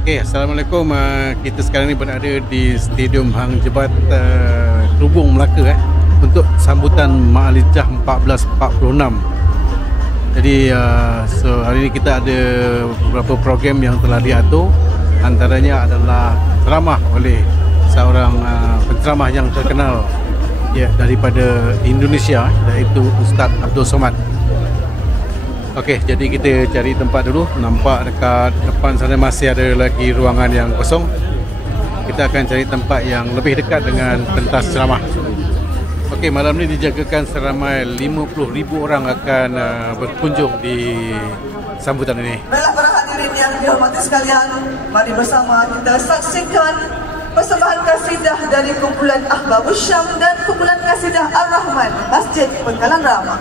Okey, Assalamualaikum. Kita sekarang ni berada di Stadium Hang Jebat, Lubung, Melaka untuk sambutan Maalizah 1446. Jadi so hari ini kita ada beberapa program yang telah diatur. Antaranya adalah ceramah oleh seorang penceramah yang terkenal daripada Indonesia, iaitu Ustaz Abdul Somad. Okey, jadi kita cari tempat dulu. Nampak dekat depan sana masih ada lagi ruangan yang kosong. Kita akan cari tempat yang lebih dekat dengan pentas ceramah. Okey, malam ni dijagakan seramai 50,000 orang akan berkunjung di sambutan ini. Baiklah para hadirin yang dihormati sekalian, mari bersama kita saksikan persembahan kasidah dari kumpulan Ahbabus Syam dan kumpulan kasidah Ar-Rahman Masjid Penggalan Rama.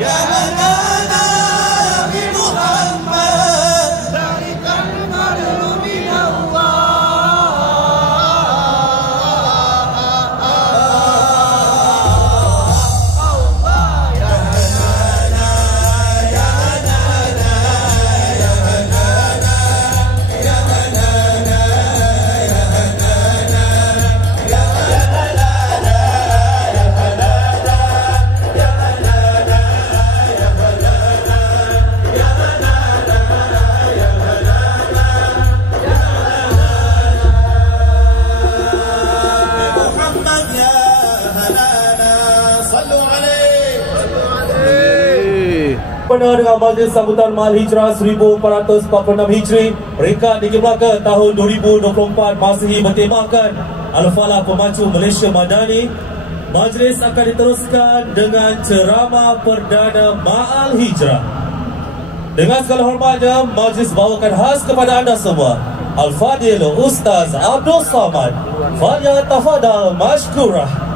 Ya Benar dengan majlis sambutan Mahal Hijrah 1446 Hijri, peringkat Negeri Melaka tahun 2024 Masihi bertemakan Al-Falah Pemacu Malaysia Madani. Majlis akan diteruskan dengan ceramah perdana Mahal Hijrah. Dengan segala hormatnya, majlis bawakan khas kepada anda semua Al-Fadil Ustaz Abdul Samad. Falyatafadhal mashkurah.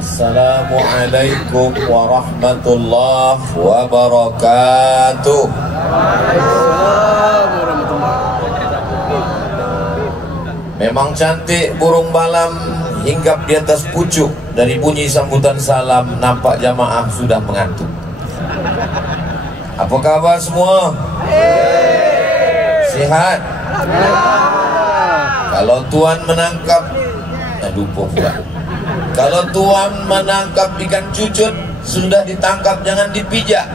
Assalamualaikum warahmatullahi wabarakatuh. Memang cantik burung balam hinggap di atas pucuk. Dari bunyi sambutan salam nampak jamaah sudah mengantuk. Apa kabar semua? Sihat? Kalau tuan menangkap, lupa pula. Kalau tuan menangkap ikan cucut, sudah ditangkap jangan dipijak.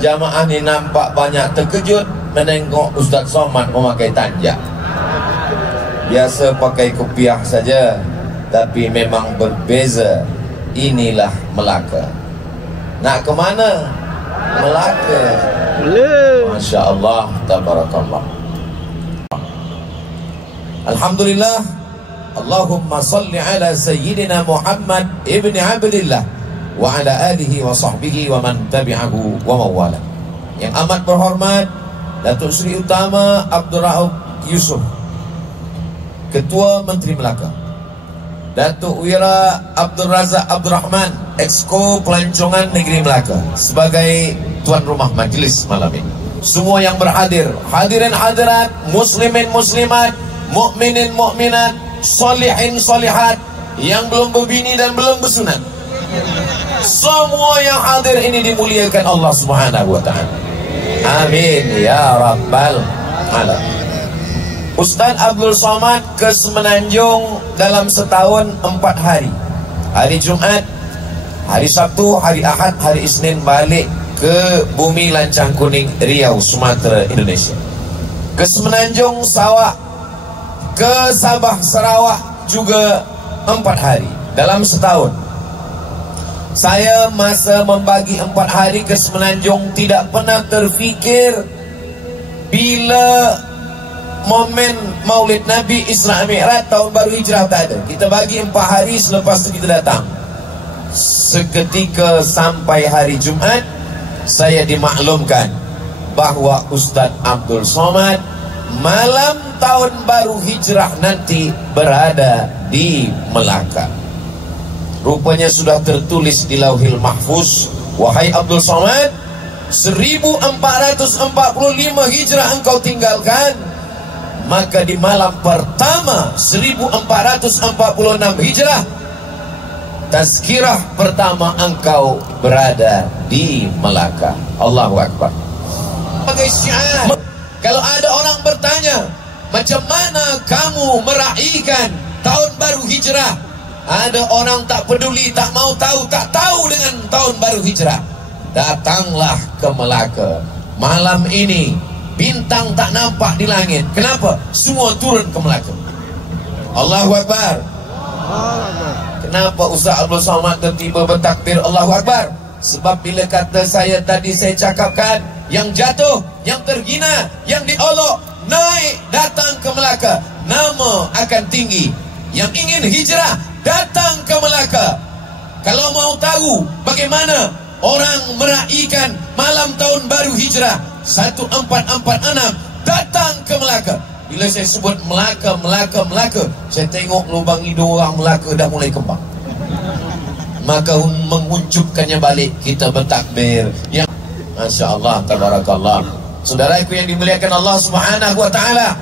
Jamaah ni nampak banyak terkejut menengok Ustaz Somad memakai tanjak. Biasa pakai kopiah saja, tapi memang berbeza. Inilah Melaka. Nak ke mana? Melaka. Masya Allah, tabarakallah. Alhamdulillah. Allahumma salli ala Sayyidina Muhammad ibn Abdillah wa ala alihi wa sahbihi wa man tabi'ahu wa mawala. Yang amat berhormat Datuk Seri Utama Abdul Rauf Yusuf, Ketua Menteri Melaka. Datuk Wira Abdul Razak Abdul Rahman, Exco Pelancongan Negeri Melaka, sebagai tuan rumah majlis malam ini. Semua yang berhadir, hadirin hadirat, muslimin muslimat, mukminin mukminat, solihin solihat, yang belum berbini dan belum bersunat, semua yang hadir ini dimuliakan Allah Subhanahu wa ta'ala. Amin ya rabbal alamin. Ustaz Abdul Somad ke Semenanjung dalam setahun 4 hari. Hari Jumat, hari Sabtu, hari Ahad, hari Isnin balik ke bumi Lancang Kuning, Riau, Sumatera, Indonesia. Ke Semenanjung, Sarawak, ke Sabah, Sarawak juga 4 hari dalam setahun. Saya masa membagi 4 hari ke Semenanjung tidak pernah terfikir bila momen Maulid Nabi, Isra Mi'raj, tahun baru Hijrah tak ada. Kita bagi 4 hari, selepas itu kita datang. Seketika sampai hari Jumat, saya dimaklumkan bahawa Ustaz Abdul Somad malam tahun baru Hijrah nanti berada di Melaka. Rupanya sudah tertulis di Lauhil Mahfuz, wahai Abdul Somad, 1445 Hijrah engkau tinggalkan, maka di malam pertama 1446 Hijrah, tazkirah pertama engkau berada di Melaka. Allahu Akbar. Sebagai syiar, kalau ada orang bertanya, macam mana kamu meraihkan tahun baru Hijrah? Ada orang tak peduli, tak mau tahu, tak tahu dengan tahun baru Hijrah. Datanglah ke Melaka. Malam ini bintang tak nampak di langit. Kenapa? Semua turun ke Melaka. Allahu Akbar. Kenapa Ustaz Abdul Somad tiba-tiba bertakbir Allahu Akbar? Sebab bila kata saya tadi, saya cakapkan, yang jatuh, yang terhina, yang diolok, naik datang ke Melaka, nama akan tinggi. Yang ingin hijrah, datang ke Melaka. Kalau mau tahu bagaimana orang meraihkan malam tahun baru Hijrah 1446, datang ke Melaka. Bila saya sebut Melaka, Melaka, Melaka, saya tengok lubang hidung orang Melaka dah mulai kembang. Maka menguncupkannya balik, kita bertakbir. Yang Masya Allah, tabarakallah. Saudaraku yang dimuliakan Allah Subhanahu wa ta'ala,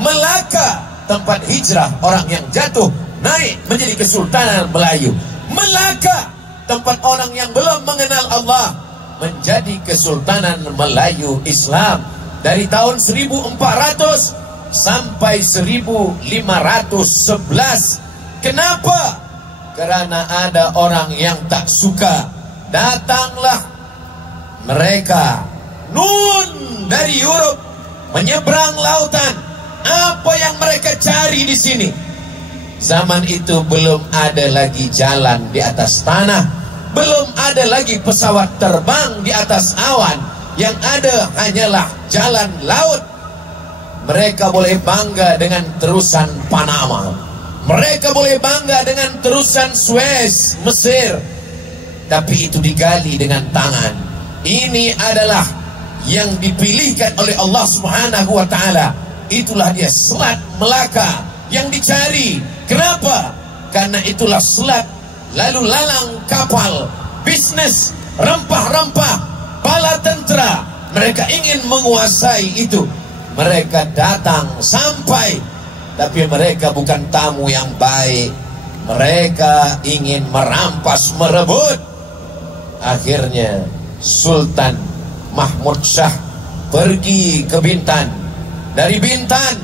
Melaka tempat hijrah orang yang jatuh naik menjadi Kesultanan Melayu. Melaka tempat orang yang belum mengenal Allah menjadi Kesultanan Melayu Islam. Dari tahun 1400 sampai 1511. Kenapa? Kerana ada orang yang tak suka. Datanglah mereka nun dari Europe, menyeberang lautan. Apa yang mereka cari di sini? Zaman itu belum ada lagi jalan di atas tanah. belum ada lagi pesawat terbang di atas awan. Yang ada hanyalah jalan laut. Mereka boleh bangga dengan terusan Panama, mereka boleh bangga dengan terusan Suez, Mesir, tapi itu digali dengan tangan. Ini adalah yang dipilihkan oleh Allah Subhanahu wa ta'ala. Itulah dia Selat Melaka yang dicari. Kenapa? Karena itulah selat lalu lalang kapal, bisnis, rempah-rempah, bala tentera. Mereka ingin menguasai itu. Mereka datang sampai, tapi mereka bukan tamu yang baik. Mereka ingin merampas, merebut. Akhirnya Sultan Mahmud Shah pergi ke Bintan. Dari Bintan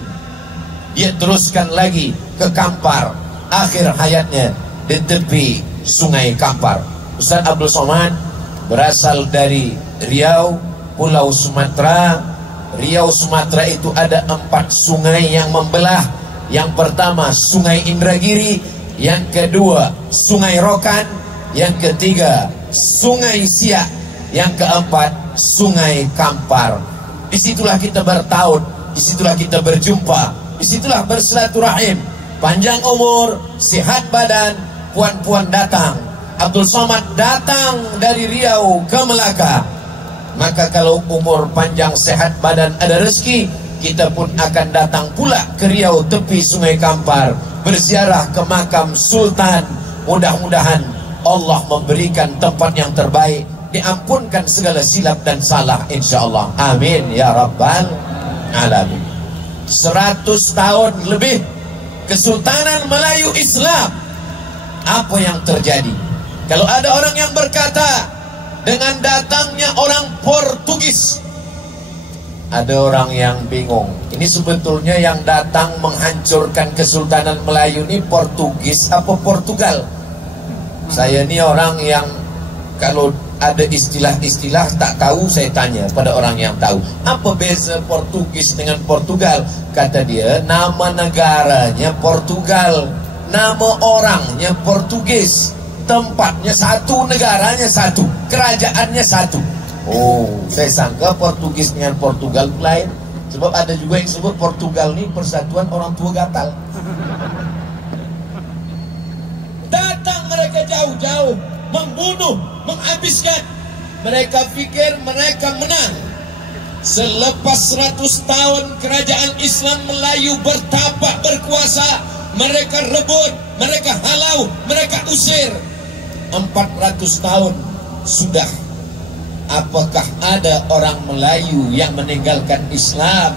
dia teruskan lagi ke Kampar. Akhir hayatnya di tepi Sungai Kampar. Ustaz Abdul Somad berasal dari Riau, Pulau Sumatera. Riau, Sumatera itu ada 4 sungai yang membelah. Yang pertama Sungai Indragiri, yang kedua Sungai Rokan, yang ketiga Sungai Siak, yang keempat Sungai Kampar. Disitulah kita bertaut, disitulah kita berjumpa, disitulah bersilaturahim. Panjang umur, sehat badan, puan-puan datang. Abdul Somad datang dari Riau ke Melaka. Maka kalau umur panjang, sehat badan, ada rezeki, kita pun akan datang pula ke Riau tepi Sungai Kampar, berziarah ke makam Sultan. Mudah-mudahan Allah memberikan tempat yang terbaik, diampunkan segala silap dan salah, insyaallah. Amin ya rabbal alamin. 100 tahun lebih Kesultanan Melayu Islam. Apa yang terjadi? Kalau ada orang yang berkata dengan datangnya orang Portugis, ada orang yang bingung. Ini sebetulnya yang datang menghancurkan Kesultanan Melayu ini Portugis apa Portugal? Saya ini orang yang kalau ada istilah-istilah tak tahu, saya tanya pada orang yang tahu. Apa beza Portugis dengan Portugal? Kata dia, nama negaranya Portugal, nama orangnya Portugis, tempatnya satu, negaranya satu, kerajaannya satu. Oh, saya sangka Portugis dengan Portugal lain. Sebab ada juga yang sebut Portugal ini persatuan orang tua gatal. Datang mereka jauh-jauh, membunuh, menghabiskan. Mereka pikir mereka menang. Selepas 100 tahun kerajaan Islam Melayu bertapak berkuasa, mereka rebut, mereka halau, mereka usir. 400 tahun sudah. Apakah ada orang Melayu yang meninggalkan Islam?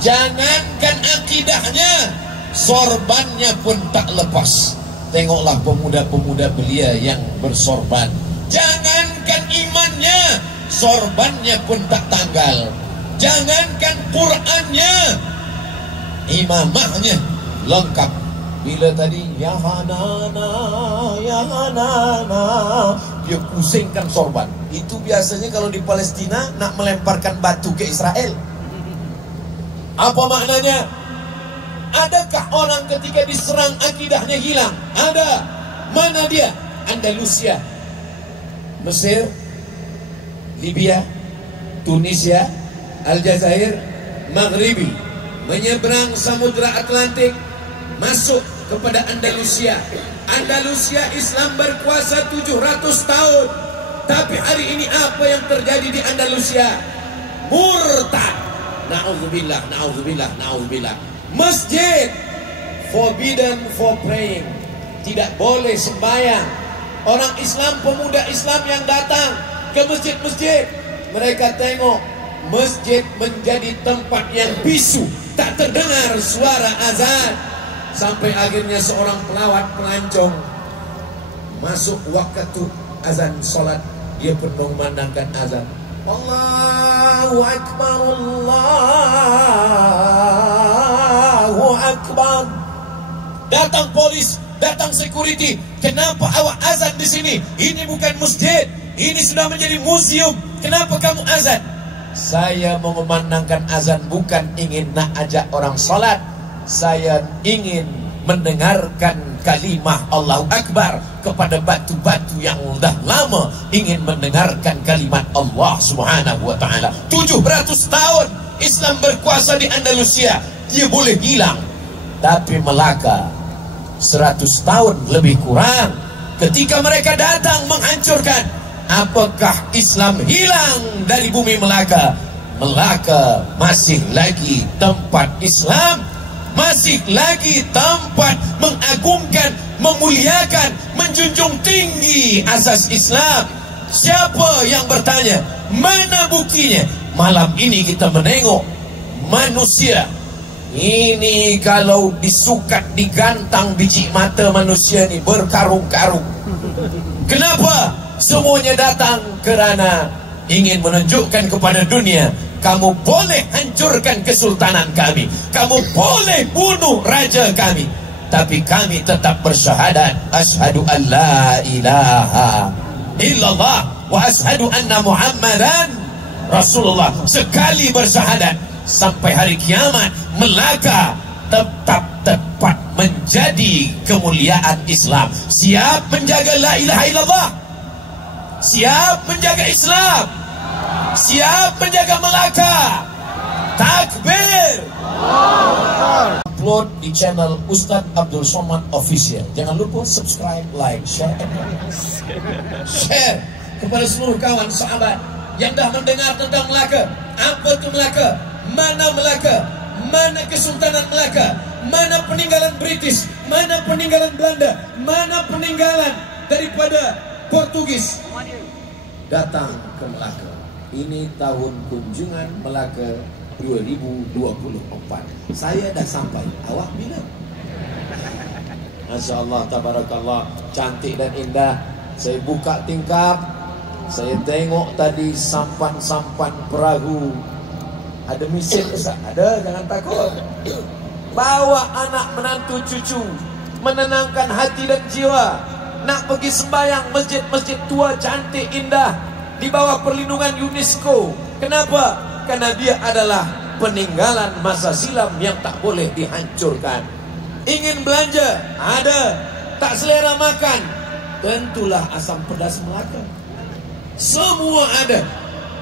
Jangankan akidahnya, sorbannya pun tak lepas. Tengoklah pemuda-pemuda belia yang bersorban. Jangankan imannya, sorbannya pun tak tanggal. Jangankan Qurannya, imamahnya lengkap. Bila tadi ya Hanana, ya Hanana, dia pusingkan sorban. Itu biasanya kalau di Palestina nak melemparkan batu ke Israel. Apa maknanya? Adakah orang ketika diserang akidahnya hilang? Ada. Mana dia? Andalusia, Mesir, Libya, Tunisia, Aljazair, Maghribi, menyeberang Samudra Atlantik, masuk kepada Andalusia. Andalusia Islam berkuasa 700 tahun. Tapi hari ini apa yang terjadi di Andalusia? Murtad. Na'udzubillah, na'udzubillah, na'udzubillah. Masjid forbidden for praying. Tidak boleh sembahyang. Orang Islam, pemuda Islam yang datang ke masjid-masjid, mereka tengok masjid menjadi tempat yang bisu, tak terdengar suara azan. Sampai akhirnya seorang pelawat pelancong masuk waktu azan solat, dia pun mengumandangkan azan. Allahu Akbar, Allahu Akbar. Datang polis, datang security. Kenapa awak azan di sini? Ini bukan masjid, ini sudah menjadi museum. Kenapa kamu azan? Saya mengumandangkan azan bukan ingin nak ajak orang solat. Saya ingin mendengarkan kalimah Allahu Akbar kepada batu-batu yang sudah lama ingin mendengarkan kalimat Allah Subhanahu wa ta'ala. 700 tahun Islam berkuasa di Andalusia, dia boleh hilang. Tapi Melaka 100 tahun lebih kurang. Ketika mereka datang menghancurkan, apakah Islam hilang dari bumi Melaka? Melaka masih lagi tempat Islam, masih lagi tempat mengagungkan, memuliakan, menjunjung tinggi asas Islam. Siapa yang bertanya? Mana buktinya? Malam ini kita menengok manusia ini, kalau disukat, digantang biji mata manusia ini berkarung-karung. Kenapa? Semuanya datang kerana ingin menunjukkan kepada dunia, kamu boleh hancurkan kesultanan kami, kamu boleh bunuh raja kami, tapi kami tetap bersyahadat, asyhadu an la ilaha illallah wa asyhadu anna Muhammadan Rasulullah. Sekali bersyahadat sampai hari kiamat, Melaka tetap tepat menjadi kemuliaan Islam. Siap menjaga la ilaha illallah? Siap menjaga Islam? Siap menjaga Melaka? Takbir! Upload di channel Ustaz Abdul Somad Official. Jangan lupa subscribe, like, share, and share kepada seluruh kawan sahabat yang dah mendengar tentang Melaka. Apa itu Melaka? Mana Melaka? Mana Kesultanan Melaka? Mana peninggalan British? Mana peninggalan Belanda? Mana peninggalan daripada Portugis? Datang ke Melaka. Ini tahun kunjungan Melaka 2024. Saya dah sampai. Awak bila? Masya Allah, tabarakallah, cantik dan indah. Saya buka tingkap, saya tengok tadi sampan-sampan perahu. Ada mesin Ustaz? Ada, jangan takut. Bawa anak menantu cucu, menenangkan hati dan jiwa. Nak pergi sembahyang masjid-masjid tua cantik indah di bawah perlindungan UNESCO. Kenapa? Karena dia adalah peninggalan masa silam yang tak boleh dihancurkan. Ingin belanja? Ada. Tak selera makan? Tentulah asam pedas Melaka. Semua ada.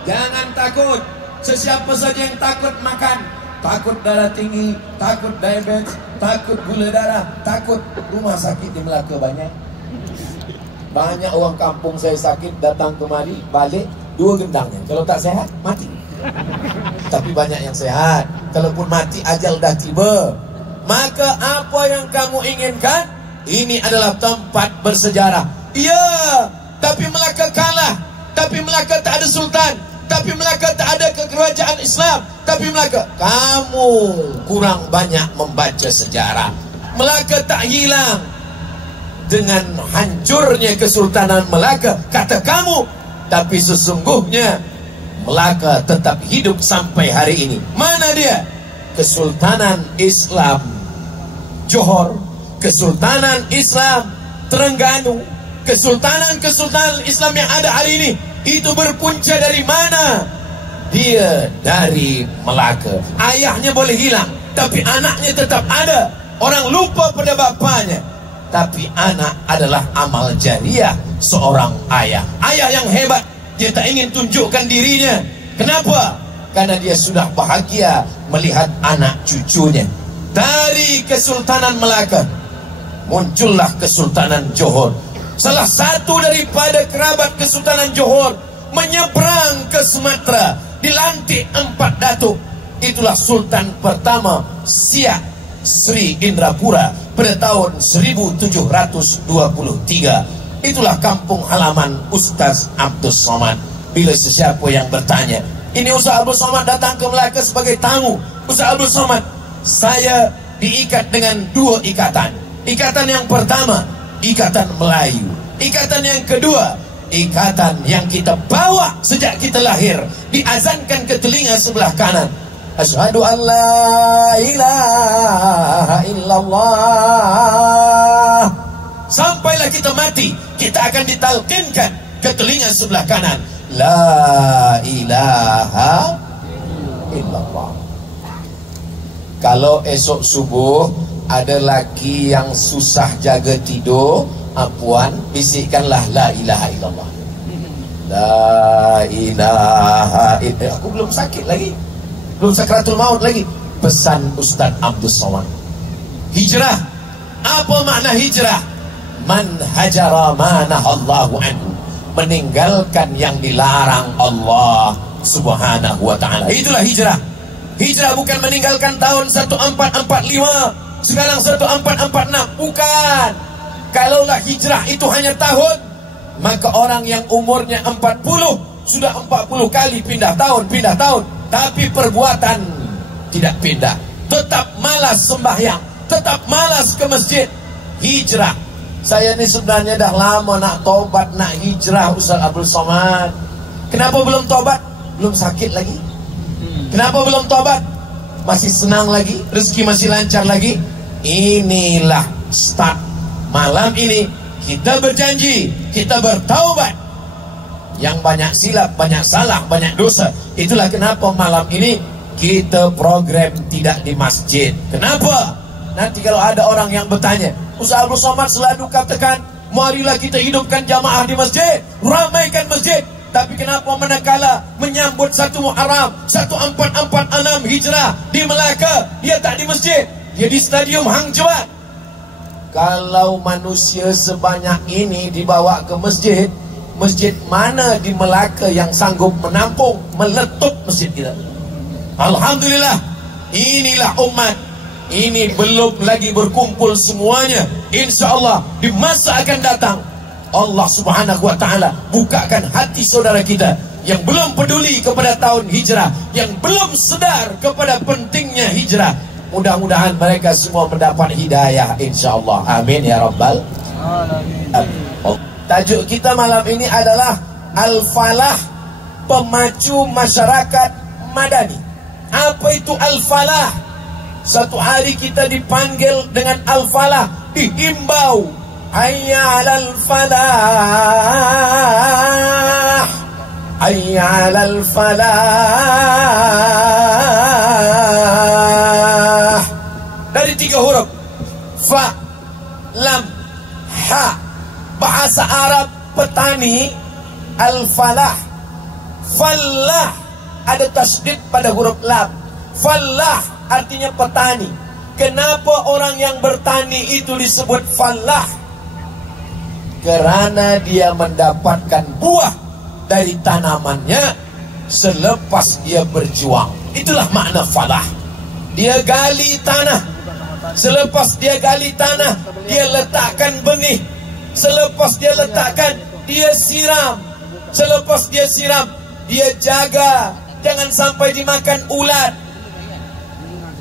Jangan takut. Sesiapa saja yang takut makan, takut darah tinggi, takut diabetes, takut gula darah, takut, rumah sakit di Melaka banyak. Banyak orang kampung saya sakit datang kemari, balik 2 gendangnya. Kalau tak sehat, mati. Tapi banyak yang sehat. Kalaupun mati, ajal dah tiba. Maka apa yang kamu inginkan, ini adalah tempat bersejarah. Ya, tapi Melaka kalah. Tapi Melaka tak ada sultan. Tapi Melaka tak ada kerajaan Islam. Tapi Melaka, kamu kurang banyak membaca sejarah. Melaka tak hilang dengan hancurnya Kesultanan Melaka, kata kamu. Tapi sesungguhnya Melaka tetap hidup sampai hari ini. Mana dia? Kesultanan Islam Johor, Kesultanan Islam Terengganu, Kesultanan Islam yang ada hari ini, itu berpunca dari mana? Dia dari Melaka. Ayahnya boleh hilang, tapi anaknya tetap ada. Orang lupa pada bapaknya, tapi anak adalah amal jariah seorang ayah. Ayah yang hebat, dia tak ingin tunjukkan dirinya. Kenapa? Karena dia sudah bahagia melihat anak cucunya. Dari Kesultanan Melaka muncullah Kesultanan Johor. Salah satu daripada kerabat Kesultanan Johor menyeberang ke Sumatera, dilantik 4 datuk. Itulah Sultan pertama Siak Sri Indrapura pada tahun 1723. Itulah kampung halaman Ustaz Abdul Somad. Bila sesiapa yang bertanya, ini Ustaz Abdul Somad datang ke Melaka sebagai tamu. Ustaz Abdul Somad, saya diikat dengan 2 ikatan. Ikatan yang pertama, ikatan Melayu. Ikatan yang kedua, ikatan yang kita bawa sejak kita lahir, diazankan ke telinga sebelah kanan. Asyhadu an la ilaha illallah. Sampailah kita mati, kita akan ditalkinkan ke telinga sebelah kanan, la ilaha illallah. Kalau esok subuh Ada laki yang susah jaga tidur, puan, bisikkanlah la ilaha illallah. La ilaha illallah. Aku belum sakit lagi, belum sakratul maut lagi. Pesan Ustaz Abdul Somad. Hijrah. Apa makna hijrah? Man hajara manahallahu anhu, meninggalkan yang dilarang Allah Subhanahu wa ta'ala. Itulah hijrah. Hijrah bukan meninggalkan tahun 1445 sekarang 1446. Bukan. Kalaulah hijrah itu hanya tahun, maka orang yang umurnya 40 sudah 40 kali pindah tahun. Tapi perbuatan tidak pindah. Tetap malas sembahyang, tetap malas ke masjid. Hijrah. Saya ini sebenarnya dah lama nak tobat, nak hijrah Ustaz Abdul Somad. Kenapa belum tobat? Belum sakit lagi. Kenapa belum tobat? Masih senang lagi, rezeki masih lancar lagi. Inilah start. Malam ini kita berjanji, kita bertaubat. Yang banyak silap, banyak salah, banyak dosa. Itulah kenapa malam ini kita program tidak di masjid. Kenapa? Nanti kalau ada orang yang bertanya, Ustaz Abdul Somad selalu katakan, marilah kita hidupkan jamaah di masjid, ramaikan masjid. Tapi kenapa manakala menyambut 1 Muharram 1446 Hijrah di Melaka, dia tak di masjid, dia di Stadium Hang Jebat? Kalau manusia sebanyak ini dibawa ke masjid, masjid mana di Melaka yang sanggup menampung, meletup masjid kita? Alhamdulillah, inilah umat. Ini belum lagi berkumpul semuanya. InsyaAllah di masa akan datang, Allah Subhanahu wa ta'ala bukakan hati saudara kita yang belum peduli kepada tahun hijrah, yang belum sedar kepada pentingnya hijrah. Mudah-mudahan mereka semua mendapat hidayah, insyaAllah. Amin ya Rabbal Alamin. Tajuk kita malam ini adalah Al-Falah, pemacu masyarakat madani. Apa itu Al-Falah? Satu hari kita dipanggil dengan Al-Falah, dihimbau, hayya 'alal falah, hayya 'alal falah. Dari 3 huruf, fa, lam, ha. Bahasa Arab petani, al-falah. Falah ada tasdid pada huruf lam. Falah artinya petani. Kenapa orang yang bertani itu disebut falah? Kerana dia mendapatkan buah dari tanamannya selepas dia berjuang. Itulah makna falah. Dia gali tanah. Selepas dia gali tanah, dia letakkan benih. Selepas dia letakkan, dia siram. Selepas dia siram, dia jaga jangan sampai dimakan ulat.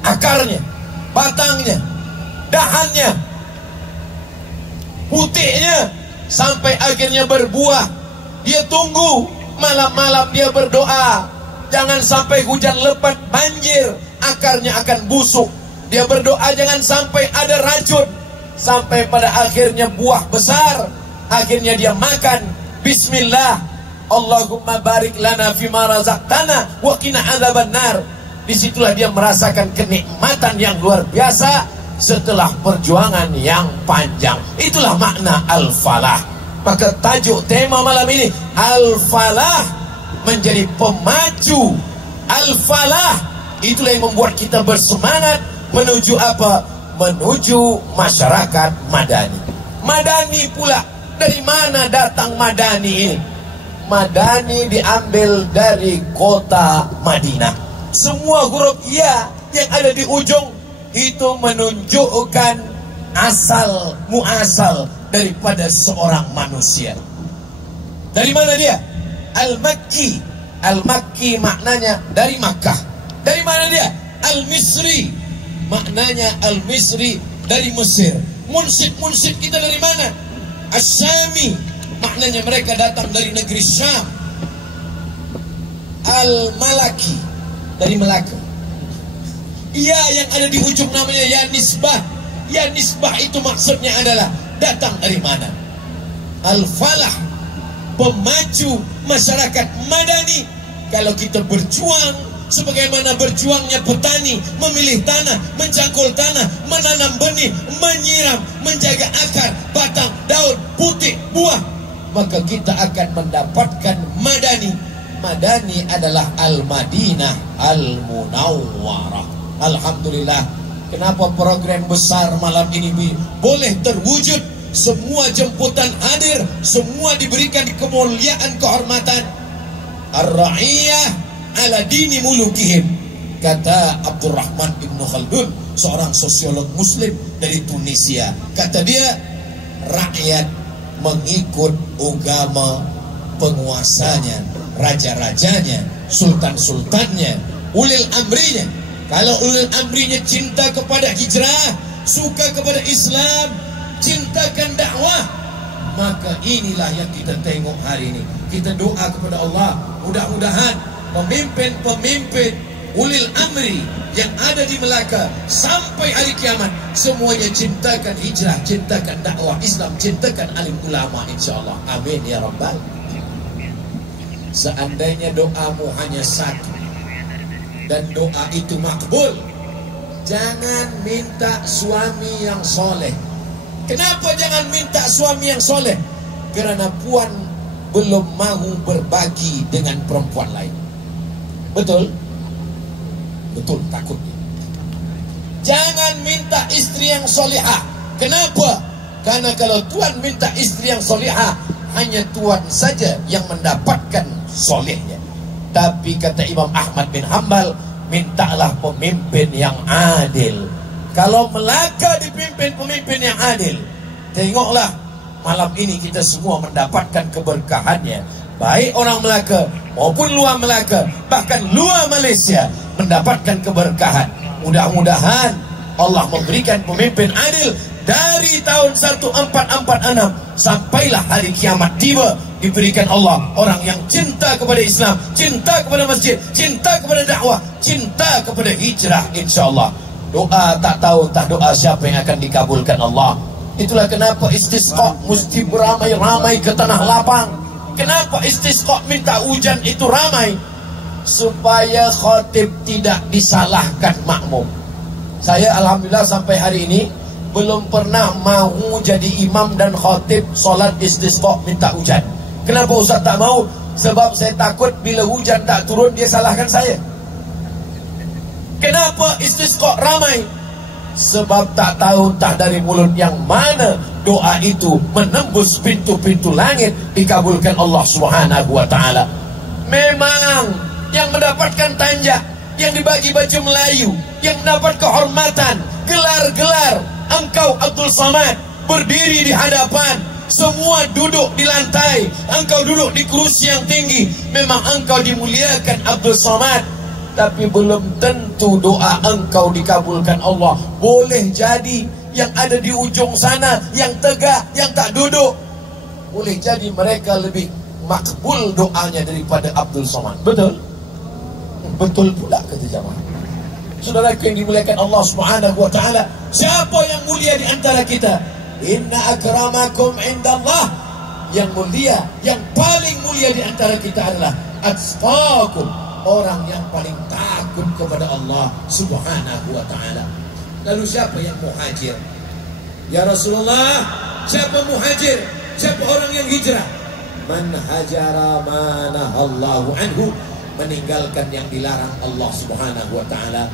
Akarnya, batangnya, dahannya, putihnya, sampai akhirnya berbuah. Dia tunggu, malam-malam dia berdoa, jangan sampai hujan lebat banjir, akarnya akan busuk. Dia berdoa jangan sampai ada racun, sampai pada akhirnya buah besar. Akhirnya dia makan, bismillah, Allahumma barik lana fima razaqtana wa qina adzabannar. Disitulah dia merasakan kenikmatan yang luar biasa setelah perjuangan yang panjang. Itulah makna Al-Falah. Maka tajuk tema malam ini, Al-Falah, menjadi pemacu. Al-Falah, itulah yang membuat kita bersemangat menuju apa? Menuju masyarakat madani. Madani pula, dari mana datang Madani ini? Madani diambil dari kota Madinah. Semua huruf ya yang ada di ujung itu menunjukkan asal muasal daripada seorang manusia. Dari mana dia? Al-Makki. Al-Makki maknanya dari Makkah. Dari mana dia? Al-Misri. Maknanya Al-Misri dari Mesir. Munsib kita dari mana? As-Syami. Maknanya mereka datang dari negeri Syam. Al-Malaki dari Melaka. Ya yang ada di ujung namanya ya nisbah. Ya nisbah itu maksudnya adalah datang dari mana? Al-Falah, pemacu masyarakat madani. Kalau kita berjuang, sebagaimana berjuangnya petani memilih tanah, mencangkul tanah, menanam benih, menyiram, menjaga akar, batang, daun, putik, buah, maka kita akan mendapatkan Madani. Madani adalah Al-Madinah Al-Munawwarah. Alhamdulillah, kenapa program besar malam ini boleh terwujud. Semua jemputan hadir, semua diberikan kemuliaan, kehormatan. Ar-ra'iyah ala dini mulukihim, kata Abdurrahman Ibn Khaldun, seorang sosiolog muslim dari Tunisia. Kata dia, rakyat mengikut agama penguasanya, raja-rajanya, sultan-sultannya, ulil amrinya. Kalau ulil amrinya cinta kepada hijrah, suka kepada Islam, cintakan dakwah, maka inilah yang kita tengok hari ini. Kita doa kepada Allah, mudah-mudahan pemimpin-pemimpin ulil amri yang ada di Melaka sampai hari kiamat semuanya cintakan hijrah, cintakan dakwah Islam, cintakan alim ulama, insyaallah. Amin ya rabbal. Seandainya doamu hanya satu dan doa itu makbul, jangan minta suami yang soleh. Kenapa jangan minta suami yang soleh? Karena puan belum mau berbagi dengan perempuan lain. Betul? Betul, takutnya. Jangan minta istri yang solehah. Kenapa? Karena kalau tuan minta istri yang solehah, hanya tuan saja yang mendapatkan solehnya. Tapi kata Imam Ahmad bin Hanbal, mintalah pemimpin yang adil. Kalau Melaka dipimpin pemimpin yang adil, tengoklah malam ini kita semua mendapatkan keberkahannya. Baik orang Melaka maupun luar Melaka, bahkan luar Malaysia mendapatkan keberkahan. Mudah-mudahan Allah memberikan pemimpin adil dari tahun 1446 sampailah hari kiamat tiba, diberikan Allah orang yang cinta kepada Islam, cinta kepada masjid, cinta kepada dakwah, cinta kepada hijrah, insyaallah. Doa tak tahu entah doa siapa yang akan dikabulkan Allah. Itulah kenapa istisqa mesti beramai-ramai ke tanah lapang. Kenapa istisqa minta hujan itu ramai? Supaya khatib tidak disalahkan makmum. Saya alhamdulillah sampai hari ini belum pernah mau jadi imam dan khatib solat istisqa minta hujan. Kenapa Ustaz tak mau? Sebab saya takut bila hujan tak turun dia salahkan saya. Kenapa istisqa ramai? Sebab tak tahu entah dari mulut yang mana doa itu menembus pintu-pintu langit, dikabulkan Allah Subhanahu wa taala. Memang yang mendapatkan tanjak, yang dibagi baju Melayu, yang mendapat kehormatan, gelar-gelar, engkau Abdul Samad berdiri di hadapan, semua duduk di lantai, engkau duduk di kursi yang tinggi. Memang engkau dimuliakan Abdul Samad, tapi belum tentu doa engkau dikabulkan Allah. Boleh jadi yang ada di ujung sana, yang tegak, yang tak duduk, boleh jadi mereka lebih makbul doanya daripada Abdul Samad. Betul? Betul pula kata jamaah. Saudara yang dimuliakan Allah Subhanahu wa taala, siapa yang mulia di antara kita? Inna akramakum indallah. Yang mulia, yang paling mulia di antara kita adalah atqakum, orang yang paling takut kepada Allah Subhanahu wa taala. Lalu siapa yang muhajir? Ya Rasulullah, siapa muhajir? Siapa orang yang hijrah? Man hajara manahallahu anhu, meninggalkan yang dilarang Allah Subhanahu wa taala.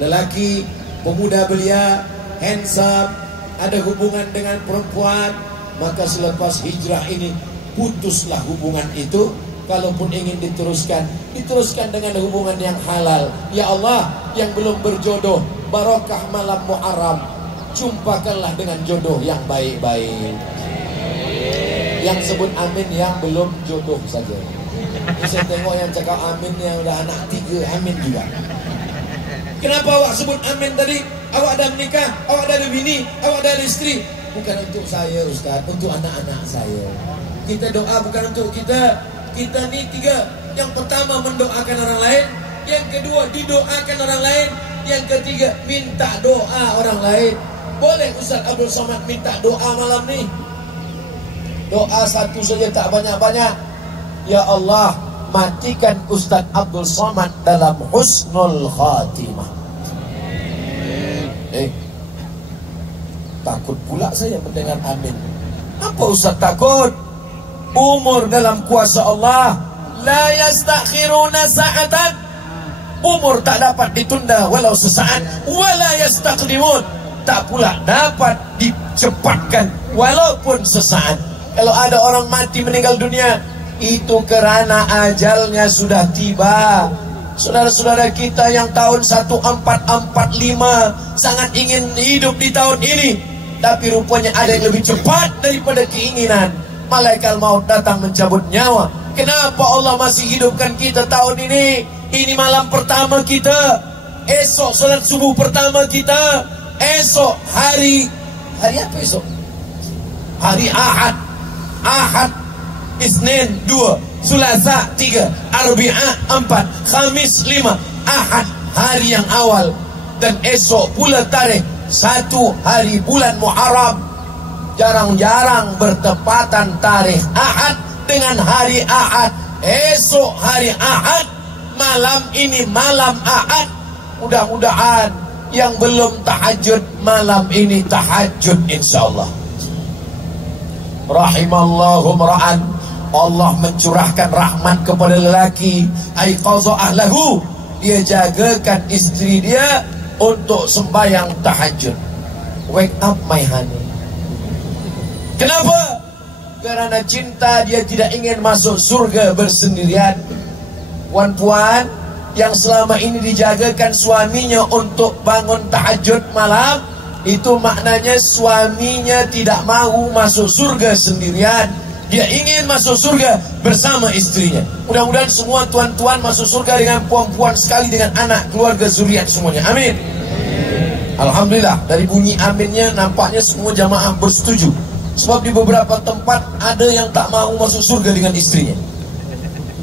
Lelaki, pemuda belia, handsome, ada hubungan dengan perempuan, maka selepas hijrah ini putuslah hubungan itu. Kalaupun ingin diteruskan, diteruskan dengan hubungan yang halal. Ya Allah, yang belum berjodoh, barokah malam Muharram, jumpakanlah dengan jodoh yang baik-baik. Yang sebut amin yang belum jodoh saja. Ini saya tengok yang cakap amin yang udah anak 3, amin juga. Kenapa awak sebut amin tadi? Awak dah menikah, awak dah ada bini, awak dah ada istri. Bukan untuk saya Ustaz, untuk anak-anak saya. Kita doa bukan untuk kita. Kita ni 3. Yang pertama mendoakan orang lain, yang kedua didoakan orang lain, yang ketiga minta doa orang lain. Boleh Ustaz Abdul Samad minta doa malam ni? Doa satu saja tak banyak-banyak. Ya Allah, matikan Ustaz Abdul Somad dalam husnul khatimah. Takut pula saya mendengar amin. Apa Ustaz takut? Umur dalam kuasa Allah. La yastakhiruna sa'atan. Umur tak dapat ditunda walau sesaat. Wala yastaqdimun. Tak pula dapat dicepatkan walaupun sesaat. Kalau ada orang mati meninggal dunia, itu kerana ajalnya sudah tiba. Saudara-saudara kita yang tahun 1445 sangat ingin hidup di tahun ini, tapi rupanya ada yang lebih cepat daripada keinginan. Malaikat maut datang mencabut nyawa. Kenapa Allah masih hidupkan kita tahun ini? Ini malam pertama kita. Esok salat subuh pertama kita. Esok hari apa esok? Hari Ahad. Ahad, Isnin 2, Selasa 3, Arbi'ah 4, Khamis 5, Ahad hari yang awal, dan esok pula tarikh 1 hari bulan Muharram. Jarang-jarang bertepatan tarikh Ahad dengan hari Ahad. Esok hari Ahad, malam ini malam Ahad. Mudah-mudahan yang belum tahajud malam ini tahajud insyaallah. Rahimallahu mra'an, Allah mencurahkan rahmat kepada lelaki, aiqadha ahlahu, dia jagakan istri dia untuk sembahyang tahajud. Wake up my honey. Kenapa? Karena cinta, dia tidak ingin masuk surga bersendirian. Puan-puan yang selama ini dijagakan suaminya untuk bangun tahajud malam, itu maknanya suaminya tidak mau masuk surga sendirian. Dia ingin masuk surga bersama istrinya. Mudah-mudahan semua tuan-tuan masuk surga dengan puan-puan sekali, dengan anak, keluarga, zuriat semuanya. Amin. Alhamdulillah, dari bunyi aminnya nampaknya semua jamaah bersetuju. Sebab di beberapa tempat ada yang tak mau masuk surga dengan istrinya.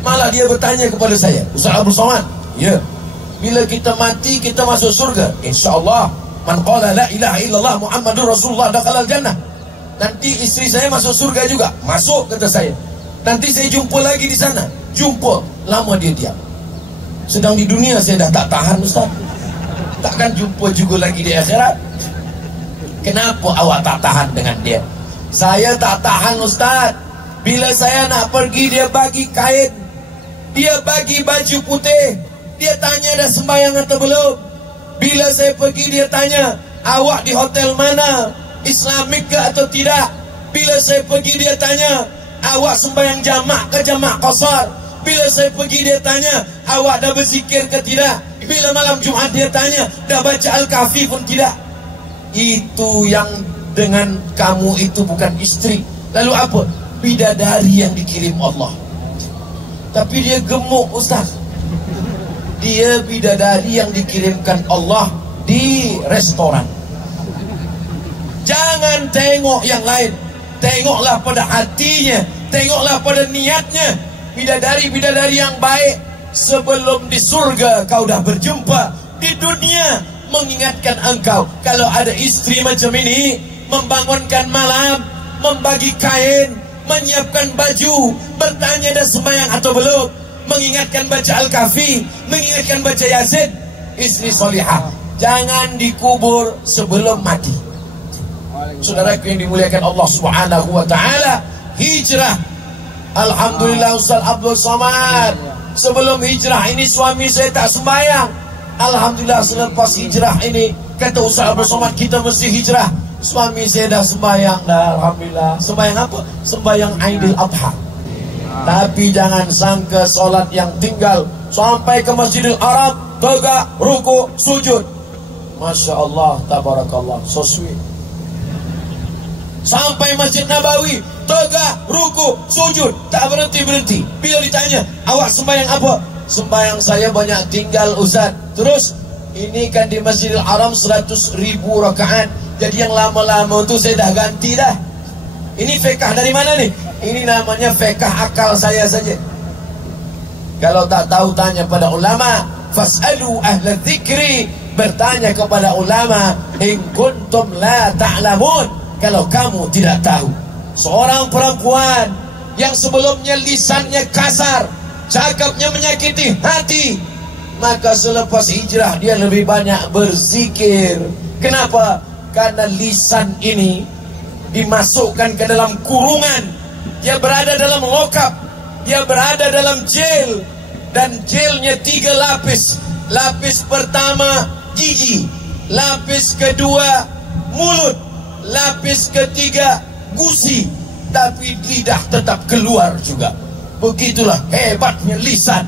Malah dia bertanya kepada saya, Ustaz Abdul Somad, ya, bila kita mati kita masuk surga? InsyaAllah. Man qala la ilaha illallah Muhammadur Rasulullah dakhalal jannah. Nanti istri saya masuk surga juga. Masuk, kata saya. Nanti saya jumpa lagi di sana. Jumpa. Lama dia diam. Sedang di dunia saya dah tak tahan, Ustaz. Takkan jumpa juga lagi di akhirat. Kenapa awak tak tahan dengan dia? Saya tak tahan, Ustaz. Bila saya nak pergi, dia bagi kain, dia bagi baju putih, dia tanya dah sembahyang atau belum. Bila saya pergi, dia tanya, awak di hotel mana, Islamik ke atau tidak. Bila saya pergi, dia tanya, awak sembahyang jamak ke jamak qasar. Bila saya pergi, dia tanya, awak dah berzikir ke tidak. Bila malam Jumat, dia tanya, dah baca Al-Kahfi pun tidak. Itu yang dengan kamu itu bukan istri. Lalu apa? Bidadari yang dikirim Allah. Tapi dia gemuk, Ustaz. Dia bidadari yang dikirimkan Allah di restoran. Jangan tengok yang lain, tengoklah pada hatinya, tengoklah pada niatnya. Bidadari-bidadari yang baik, sebelum di surga kau dah berjumpa, di dunia mengingatkan engkau. Kalau ada istri macam ini, membangunkan malam, membagi kain, menyiapkan baju, bertanya dah sembahyang atau belum, mengingatkan baca Al-Kahfi, mengingatkan baca Yasin. Istri solihah jangan dikubur sebelum mati. Saudaraku yang dimuliakan Allah Subhanahu wa taala, hijrah. Alhamdulillah Ustaz Abdul Somad, sebelum hijrah ini suami saya tak sembahyang. Alhamdulillah selepas hijrah ini, kata Ustaz Abdul Somad, kita mesti hijrah. Suami saya dah sembahyang dah, alhamdulillah. Sembahyang apa? Sembahyang Aidil Adha. Tapi jangan sangka solat yang tinggal sampai ke Masjidil Haram, tegak, ruku, sujud. Masya Allah, tabarakallah, so sweet. Sampai Masjid Nabawi, tegak, ruku, sujud, tak berhenti-berhenti. Bila ditanya, awak sembahyang apa? Sembahyang saya banyak tinggal, Ustaz. Terus, ini kan di Masjidil Haram 100.000 rakaat. Jadi yang lama-lama itu saya dah ganti dah. Ini fiqh dari mana nih? Ini namanya fiqh akal saya saja. Kalau tak tahu tanya pada ulama. Fas'alu ahla dzikri, bertanya kepada ulama. In kuntum la ta'lamun, kalau kamu tidak tahu. Seorang perempuan yang sebelumnya lisannya kasar, cakapnya menyakiti hati. Maka selepas hijrah dia lebih banyak berzikir. Kenapa? Karena lisan ini dimasukkan ke dalam kurungan. Dia berada dalam lokap, dia berada dalam jail. Dan jailnya 3 lapis. Lapis pertama gigi, lapis kedua mulut, lapis ketiga gusi. Tapi lidah tetap keluar juga. Begitulah hebatnya lisan.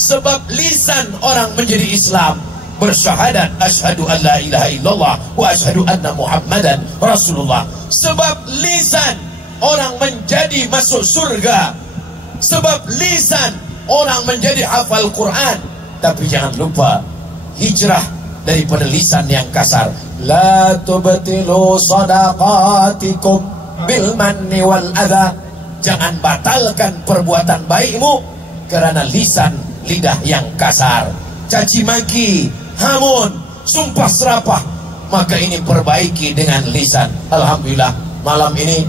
Sebab lisan orang menjadi Islam, bersyahadat asyhadu an la ilaha illallah wa asyhadu anna muhammadan rasulullah. Sebab lisan orang menjadi masuk surga. Sebab lisan orang menjadi hafal Quran. Tapi jangan lupa, hijrah daripada lisan yang kasar. La tubtilu sadaqatikum bil manni wal adha. Jangan batalkan perbuatan baikmu karena lisan, lidah yang kasar. Caci maki, hamun, sumpah serapah, maka ini perbaiki dengan lisan. Alhamdulillah, malam ini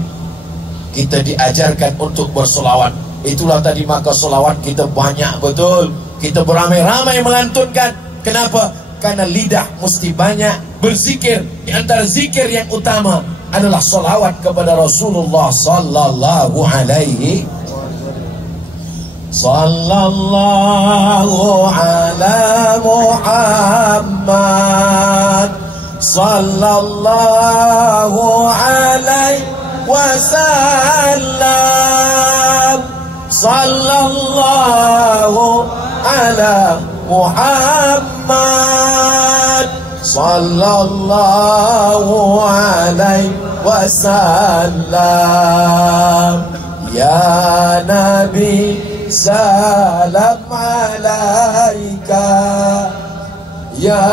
kita diajarkan untuk bersolawat. Itulah tadi, maka solawat kita banyak betul. Kita beramai-ramai melantunkan. Kenapa? Karena lidah mesti banyak berzikir. Di antara zikir yang utama adalah solawat kepada Rasulullah sallallahu alaihi sallallahu ala Muhammad sallallahu alaihi wasallam sallallahu ala Muhammad sallallahu alaihi wasallam. Ya Nabi salam alaika, ya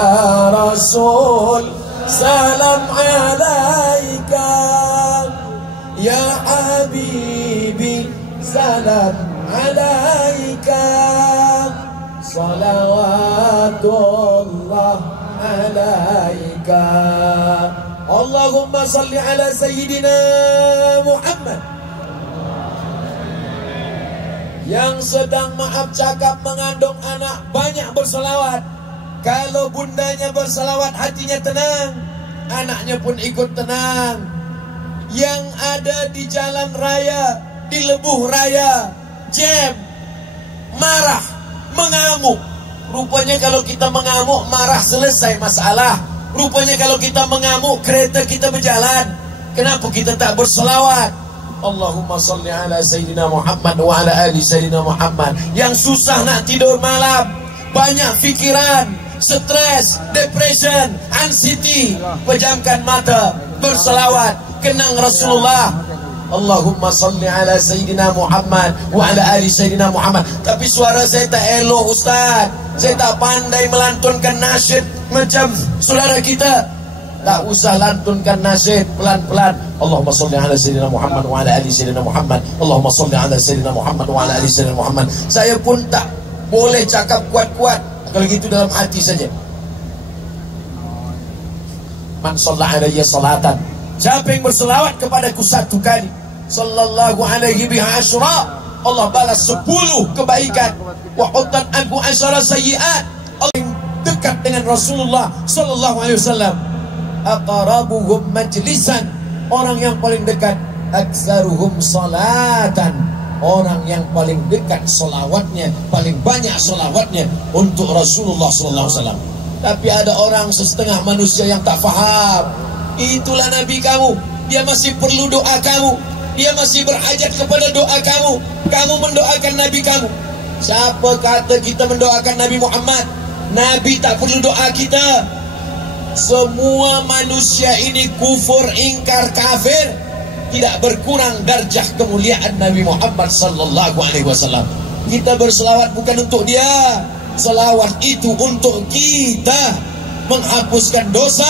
Rasul salam alaika, ya Habibi salam alaika, salawatullah alaika. Allahumma salli ala Sayyidina Muhammad. Yang sedang maaf cakap mengandung anak banyak berselawat. Kalau bundanya berselawat hatinya tenang, anaknya pun ikut tenang. Yang ada di jalan raya, di lebuh raya, jam, marah, mengamuk. Rupanya kalau kita mengamuk, marah, selesai masalah. Rupanya kalau kita mengamuk, kereta kita berjalan. Kenapa kita tak berselawat? Allahumma salli ala Sayyidina Muhammad wa ala ali Sayyidina Muhammad. Yang susah nak tidur malam, banyak fikiran, stres, depression, anxiety, pejamkan mata, berselawat, kenang Rasulullah. Allahumma salli ala Sayyidina Muhammad wa ala ali Sayyidina Muhammad. Tapi suara saya tak elok, Ustaz. Saya tak pandai melantunkan nasyid macam saudara kita. Tak usah lantunkan nasyid, pelan-pelan. Allahumma salli ala Sayyidina Muhammad wa ala ali Sayyidina Muhammad. Allahumma salli ala Sayyidina Muhammad wa ala ali Sayyidina Muhammad. Saya pun tak boleh cakap kuat-kuat. Kalau gitu dalam hati saja. Man shalla alayya salatan, siapa yang berselawat kepadaku 1 kali, sallallahu alaihi biha asyra, Allah balas 10 kebaikan. Wa huddat anhu asyara sayyi'at. Allah yang dekat dengan Rasulullah sallallahu alaihi wasallam. Aqrabuhum majlisan, orang yang paling dekat. Aktsaruhum salatan, orang yang paling dekat solawatnya, paling banyak solawatnya untuk Rasulullah sallallahu alaihi wasallam. Tapi ada orang setengah manusia yang tak faham. Itulah Nabi kamu, dia masih perlu doa kamu, dia masih berhajat kepada doa kamu. Kamu mendoakan Nabi kamu. Siapa kata kita mendoakan Nabi Muhammad? Nabi tak perlu doa kita. Semua manusia ini kufur, ingkar, kafir, tidak berkurang darjah kemuliaan Nabi Muhammad sallallahu alaihi wasallam. Kita berselawat bukan untuk dia. Selawat itu untuk kita menghapuskan dosa,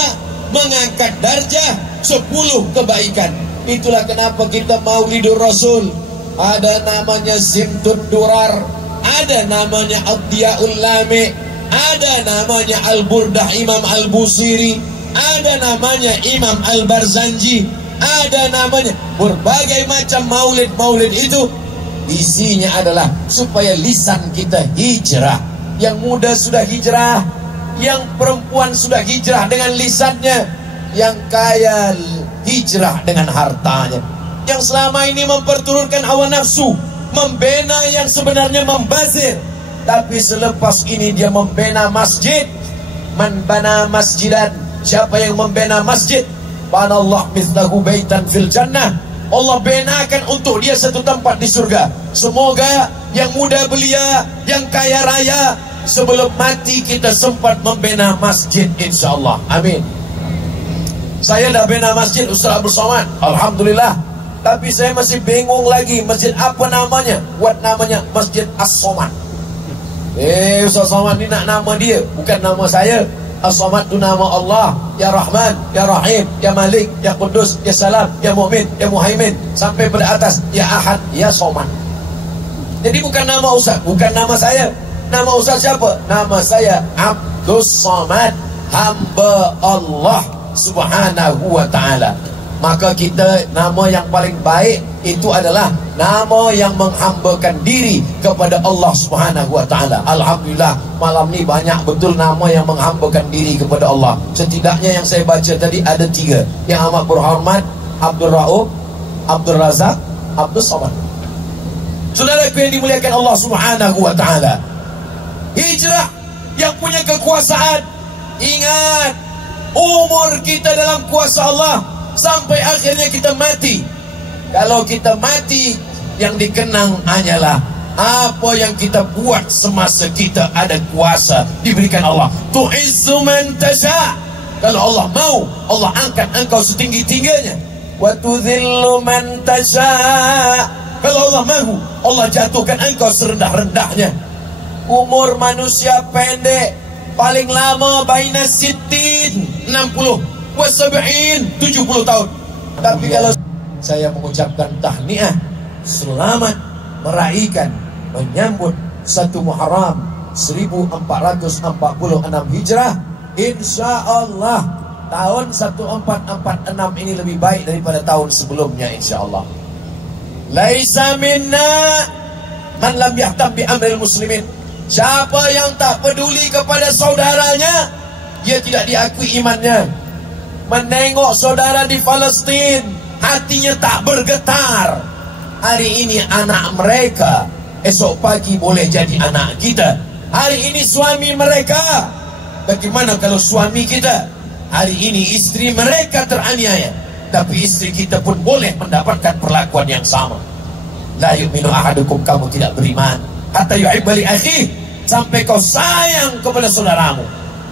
mengangkat darjah, 10 kebaikan. Itulah kenapa kita Maulidur Rasul. Ada namanya Simtud Durar, ada namanya Ad-Diyaul Lami, ada namanya Al-Burdah Imam Al-Busiri, ada namanya Imam Al-Barzanji, ada namanya berbagai macam maulid-maulid itu. Isinya adalah supaya lisan kita hijrah. Yang muda sudah hijrah, yang perempuan sudah hijrah dengan lisannya, yang kaya hijrah dengan hartanya. Yang selama ini memperturunkan hawa nafsu, membina yang sebenarnya membazir, tapi selepas ini dia membina masjid. Man bana masjidan, siapa yang membina masjid, banallahu mithlahu baitan fil jannah, Allah benakan untuk dia satu tempat di surga. Semoga yang muda belia, yang kaya raya, sebelum mati kita sempat membina masjid, insyaAllah. Amin. Saya dah bina masjid, Ustaz Abdul Somad, alhamdulillah. Tapi saya masih bingung lagi masjid apa namanya. Buat namanya Masjid As-Somad. Ustaz Somad ni nak nama dia, bukan nama saya. As-Somad tu nama Allah, Ya Rahman, Ya Rahim, Ya Malik, Ya Qudus, Ya Salam, Ya Mu'min, Ya Muhaimin, sampai pada atas Ya Ahad, Ya Somad. Jadi bukan nama Ustaz, bukan nama saya. Nama Ustaz siapa? Nama saya Abdul Somad, hamba Allah Subhanahu wa ta'ala. Maka kita, nama yang paling baik itu adalah nama yang menghambakan diri kepada Allah Subhanahu wa ta'ala. Alhamdulillah, malam ni banyak betul nama yang menghambakan diri kepada Allah. Setidaknya yang saya baca tadi ada 3. Yang amat berhormat Abdul Rauf, Abdul Razak, Abdul Somad. Saudaraku yang dimuliakan Allah Subhanahu wa ta'ala, hijrah yang punya kekuasaan. Ingat, umur kita dalam kuasa Allah sampai akhirnya kita mati. Kalau kita mati, yang dikenang hanyalah apa yang kita buat semasa kita ada kuasa diberikan Allah. Tu'izzu man tasha'. Kalau Allah mau, Allah angkat engkau setinggi-tingginya. Wa tudhillu man tasha'. Kalau Allah mahu, Allah jatuhkan engkau serendah-rendahnya. Umur manusia pendek, paling lama baina sittin, 60, wa sab'in, 70 tahun. Tapi kalau saya mengucapkan tahniah, selamat meraihkan, menyambut 1 Muharram 1446 Hijrah, insya-Allah tahun 1446 ini lebih baik daripada tahun sebelumnya, insya-Allah. Laisa minna man lam yahtam bi amril muslimin. Siapa yang tak peduli kepada saudaranya, dia tidak diakui imannya. Menengok saudara di Palestin, hatinya tak bergetar. Hari ini anak mereka, esok pagi boleh jadi anak kita. Hari ini suami mereka, bagaimana kalau suami kita? Hari ini istri mereka teraniaya, tapi istri kita pun boleh mendapatkan perlakuan yang sama. La yu'minu ahadukum, kamu tidak beriman hatta yuhibba li akhihi, sampai kau sayang kepada saudaramu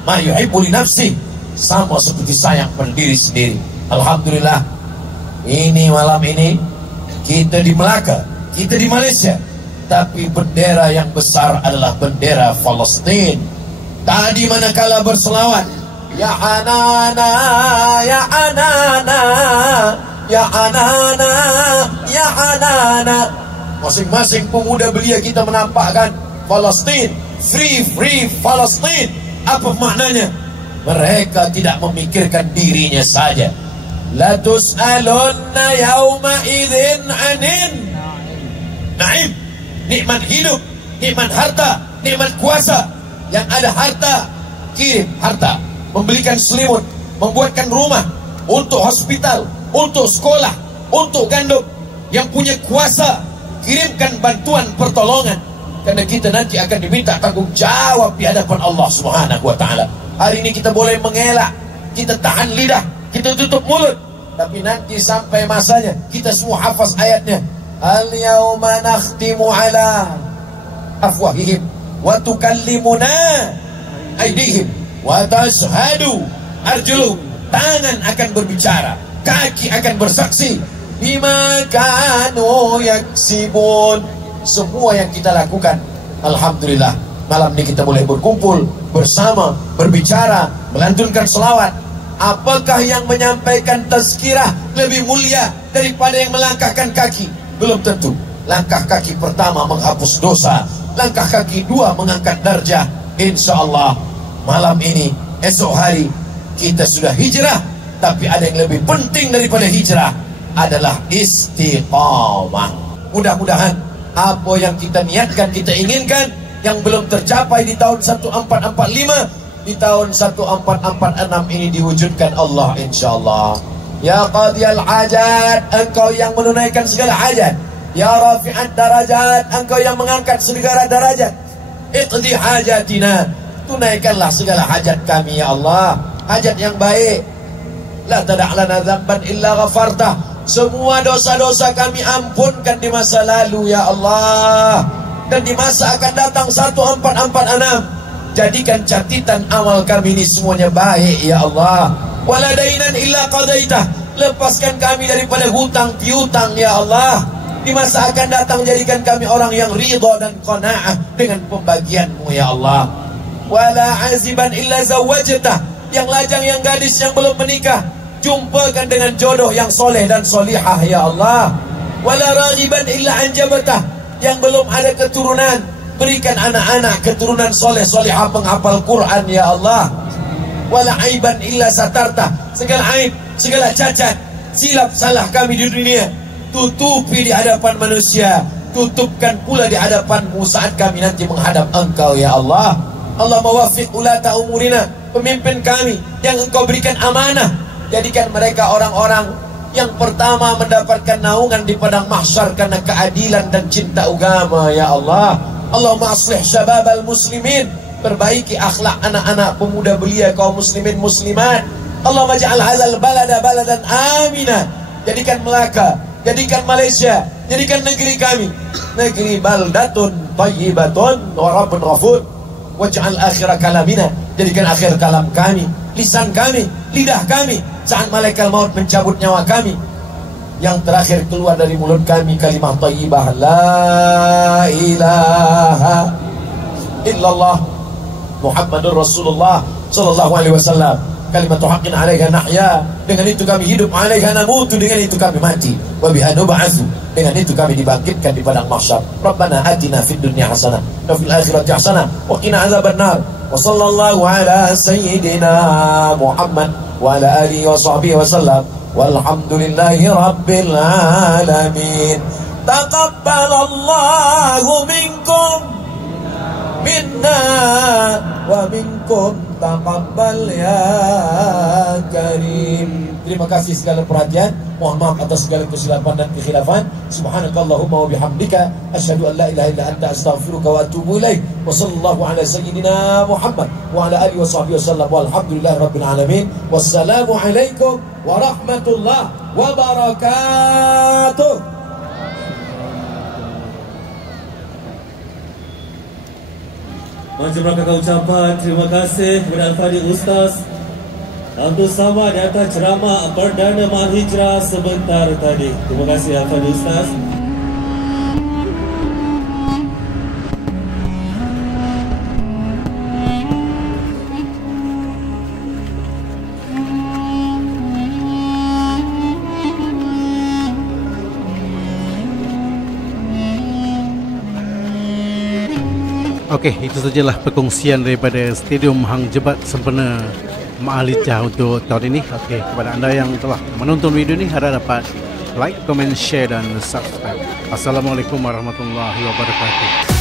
ma yuhibbu li nafsi, sama seperti sayang pada diri sendiri. Alhamdulillah, ini malam ini kita di Melaka, kita di Malaysia, tapi bendera yang besar adalah bendera Palestin. Tadi manakala berselawat, ya Hanana, ya Hanana, ya Hanana, ya Hanana, masing-masing pemuda belia kita menampakkan Palestin, free Palestin. Apa maknanya? Mereka tidak memikirkan dirinya saja. La tus'alunna yawma idzin 'anin na'im. Nikmat hidup, nikmat harta, nikmat kuasa. Yang ada harta, kirim harta, membelikan selimut, membuatkan rumah untuk hospital, untuk sekolah, untuk gandum. Yang punya kuasa, kirimkan bantuan pertolongan, karena kita nanti akan diminta tanggung jawab di hadapan Allah Subhanahu wa ta'ala. Hari ini kita boleh mengelak, kita tahan lidah, kita tutup mulut, tapi nanti sampai masanya kita semua hafaz ayatnya. Al-yawma nakhtimu ala afwahihim wa tukallimuna aydihim wa tashhadu arjuluhum. Tangan akan berbicara, kaki akan bersaksi, bima kanu yaksibun. Semua yang kita lakukan, alhamdulillah, malam ini kita boleh berkumpul bersama, berbicara, melantunkan selawat. Apakah yang menyampaikan tazkirah lebih mulia daripada yang melangkahkan kaki? Belum tentu. Langkah kaki pertama menghapus dosa, langkah kaki 2 mengangkat darjah. Insya Allah malam ini, esok hari kita sudah hijrah, tapi ada yang lebih penting daripada hijrah adalah istiqamah. Mudah-mudahan Apa yang kita niatkan, kita inginkan, yang belum tercapai di tahun 1445, di tahun 1446 ini diwujudkan Allah insyaAllah. Ya qadiyal hajat, engkau yang menunaikan segala hajat. Ya rafi'at darajat, engkau yang mengangkat segala derajat. Iqdi hajatina, tunaikanlah segala hajat kami ya Allah, hajat yang baik. La tada'lana dzamban illa ghafartah, semua dosa-dosa kami ampunkan di masa lalu ya Allah, dan di masa akan datang 1446 jadikan catatan amal kami ini semuanya baik ya Allah. Wala dainan illa qadaitah, lepaskan kami daripada hutang piutang ya Allah. Di masa akan datang jadikan kami orang yang ridha dan qanaah dengan pembagian-Mu ya Allah. Wala aziban illa zawwajtah, yang lajang yang gadis yang belum menikah jumpakan dengan jodoh yang soleh dan solihah ya Allah. Wala raghiban illa anjabatah, yang belum ada keturunan berikan anak-anak keturunan soleh solihah penghafal Quran ya Allah. Wala aiban illa satartah, segala aib, segala cacat, silap salah kami di dunia tutupi di hadapan manusia, tutupkan pula di hadapan-Mu saat kami nanti menghadap Engkau ya Allah. Allah mawafiq ulata umurina, pemimpin kami yang Engkau berikan amanah, jadikan mereka orang-orang yang pertama mendapatkan naungan di padang mahsyar karena keadilan dan cinta agama ya Allah. Allahumma aslih syababal muslimin, perbaiki akhlak anak-anak pemuda belia kaum muslimin muslimat. Allahumma ja'al hadzal balada baladan amina, jadikan Melaka, jadikan Malaysia, jadikan negeri kami negeri baldatun thayyibatun wa rabbun ghafur. Waj'al akhir kalamina, jadikan akhir kalam kami, lisan kami, lidah kami saat malaikat maut mencabut nyawa kami, yang terakhir keluar dari mulut kami kalimah thayyibah la ilaha illallah Muhammadur Rasulullah sallallahu alaihi wasallam. Kalimat haqqin 'alaiha nahya, dengan itu kami hidup, 'alaiha namutu, dengan itu kami mati, wa biha nub'atsu, dengan itu kami dibangkitkan di padang mahsyar. Rabbana atina fid dunya hasanah wa fil akhirati hasanah wa qina adzabannar. Wa sallallahu ala sayyidina Muhammad wa ala alihi wa sahbihi wa sallam. Walhamdulillahi rabbil alamin. Taqabbalallahu minkum minna wa minkum taqabbal ya karim. Terima kasih segala perhatian. Mohon maaf atas segala kesilapan dan kekhilafan. Subhanakallahumma wa bihamdika asyhadu an la ilaha illa anta astaghfiruka wa atubu ilaik. Wa sallallahu ala sayyidina Muhammad wa ala alihi wa sahbihi wasallam. Walhamdulillahi rabbil alamin. Wassalamu alaikum warahmatullahi wabarakatuh. Macam belakang ucapan terima kasih kepada Al-Fadhil Ustaz Abdul Samad di atas ceramah Perdana Ma'al Hijrah sebentar tadi. Terima kasih Al-Fadhil Ustaz. Okey, itu sajalah perkongsian daripada Stadium Hang Jebat sempena Ma'al Hijrah untuk tahun ini. Okey, kepada anda yang telah menonton video ini, harap dapat like, comment, share dan subscribe. Assalamualaikum warahmatullahi wabarakatuh.